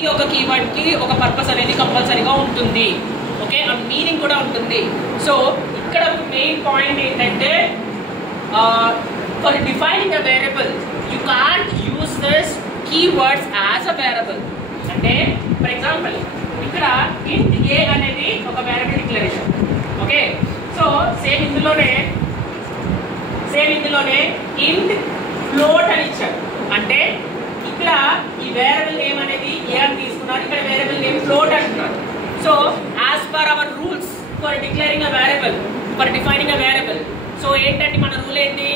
ఈ ఒక కీవర్డ్ కి ఒక పర్పస్ అనేది కంపల్సరీగా ఉంటుంది. ఓకే, ఆ మీనింగ్ కూడా ఉంటుంది. సో ఇక్కడ మెయిన్ పాయింట్ ఏంటంటే for defining a variable you can't use this keywords as a variable. అంటే ఫర్ ఎగ్జాంపుల్ ఇక్కడ int a అనేది ఒక variable declaration. Okay, so same ఇందులోనే int float అని ఇచ్చారు. అంటే ఇక్కడ ఈ వేరియబుల్ నేమ్ అనేది a అని తీసుకున్నారు, ఇక్కడ వేరియబుల్ నేమ్ float అంటున్నారు. So as per our rules for declaring a variable, for defining a variable, so ఏంటంటే మన రూల్ ఏంటి?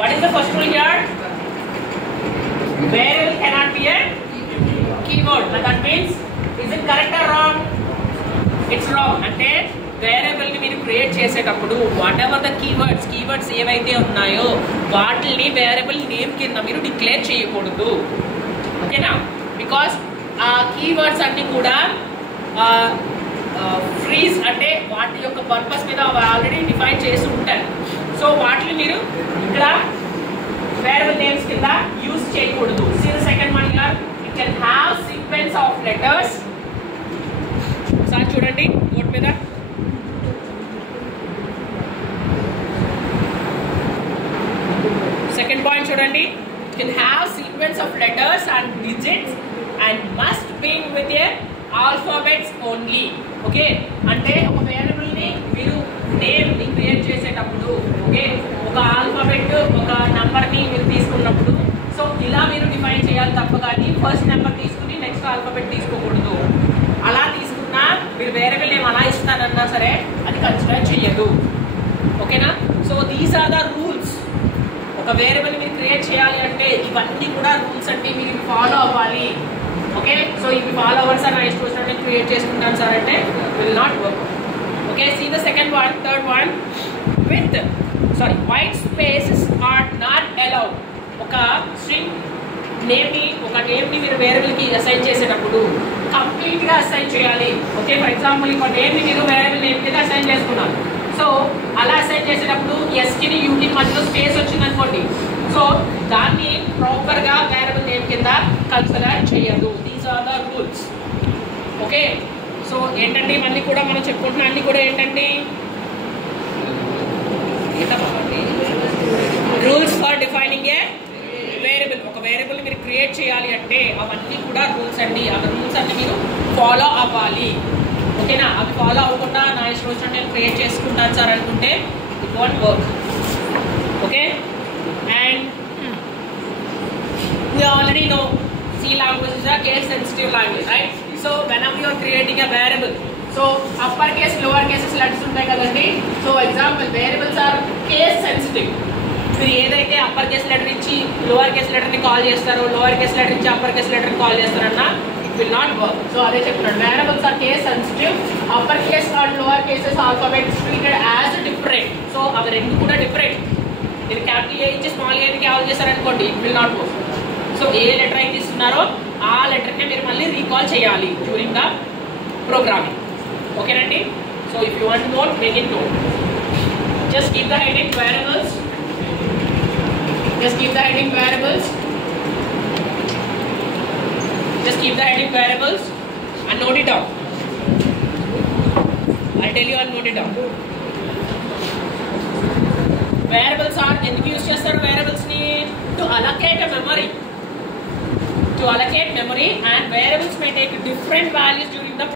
What is the first rule here? Variable cannot be a keyword. That means is it correct or wrong? It's wrong. అంటే variable ని మీరు create చేసేటప్పుడు what ever the keywords ఏవైతే ఉన్నాయో వాటిని వేరియబుల్ నేమ్ కింద మీరు డిక్లేర్ చేయకూడదు. ఓకేనా? బికాస్ ఆ కీవర్డ్స్ అన్ని కూడా ఫ్రీజ్ అంటే వాటి యొక్క పర్పస్ మీద ఆల్రెడీ డిఫైన్ చేసి ఉంటారు. సో వాటిని మీరు ఇక్కడ వేరియబుల్ నేమ్స్ కింద యూజ్ చేయకూడదు. See the second one here, it can have sequence of letters. ఒకసారి చూడండి నోట్ మీద. సెకండ్ పాయింట్ చూడండి, it can have sequence of letters and digits and must బింగ్ with a alphabets only. Okay, అంటే ఒక variable ని మీరు నేమ్ ని క్రియేట్ చేసేటప్పుడు ఓకే ఒక ఆల్ఫాబెట్ ఒక నంబర్ ని మీరు తీసుకున్నప్పుడు సో ఇలా మీరు డిఫైన్ చేయాలి తప్ప కానీ ఫస్ట్ నెంబర్ తీసుకుని నెక్స్ట్ ఆల్ఫాబెట్ తీసుకోకూడదు. అలా తీసుకున్నా మీరు వేరియబుల్ నేమ్ అలా ఇస్తానన్నా సరే అది కన్సిడర్ చేయదు. ఓకేనా? So these are the rules. ఒక వేరియబుల్ మీరు క్రియేట్ చేయాలి అంటే ఇవన్నీ కూడా రూల్స్ అంటే మీరు ఫాలో అవ్వాలి. ఓకే, సో ఇవి ఫాలో అవ్వాలి సార్, నా ఇష్టం వచ్చినట్టు క్రియేట్ చేసుకుంటాను సార్ అంటే will not work. Okay, see the second one, third one, white spaces are not allowed. ఒక స్ట్రింగ్ నేమ్ని మీరు వేరియబుల్కి అసైన్ చేసేటప్పుడు కంప్లీట్గా అసైన్ చేయాలి. ఓకే, ఫర్ ఎగ్జాంపుల్ ఒక నేమ్ని మీరు వేరియబుల్ నేమ్ కింద అసైన్ చేసుకున్నారు. సో అలా అసైన్ చేసేటప్పుడు ఎస్కిని యూకి మధ్యలో స్పేస్ వచ్చింది అనుకోండి, సో దాన్ని ప్రాపర్గా వేరియబుల్ నేమ్ కింద కన్సిడర్ చేయదు. These are the rules. Okay, so ఏంటంటే ఇవన్నీ కూడా మనం చెప్పుకుంటున్న అన్ని కూడా ఏంటంటే rules for defining a variable. ఒక వేరియబుల్ మీరు క్రియేట్ చేయాలి అంటే అవన్నీ కూడా రూల్స్ అండి. ఆ రూల్స్ అన్ని మీరు ఫాలో అవ్వాలి. ఓకేనా? అవి ఫాలో అవ్వకుండా నా ఇష్టం వచ్చినట్టు నేను క్రియేట్ చేసుకుంటాను సార్ అనుకుంటే it want work. Okay, and we already know C language is a case sensitive language, right? So whenever you are creating a variable, so upper case lower cases letters ఉంటాయి కదండి. So example variables are case sensitive. మీరు ఏదైతే upper case letter ఇచ్చి lower case letter ని call చేస్తారో, lower case letter ఇచ్చి upper case letter ని call చేస్తారన్నా it will not work. So అదే చెప్తున్నాడు, variables are case sensitive. Upper case and lower cases alphabets treated as different. So అవి రెండు కూడా డిఫరెంట్. మీరు క్యాపిటల్ ఏ ఇచ్చి స్మాల్ ఏ కాల్ చేస్తారనుకోండి it will not work. So A letter అయితే ఇస్తున్నారో ఆ లెటర్ని మీరు మళ్ళీ రీకాల్ చేయాలి డ్యూరింగ్ ద ప్రోగ్రామింగ్. ఓకేనండి? So if you want note make it note. Just keep the heading variables. Just keep the heading variables. Just keep the heading variables and note it down. I'll tell you and note it down. Variables are ఎందుకు use చేస్తారు? Variables ని to allocate a memory. To allocate memory and variables may take different values during the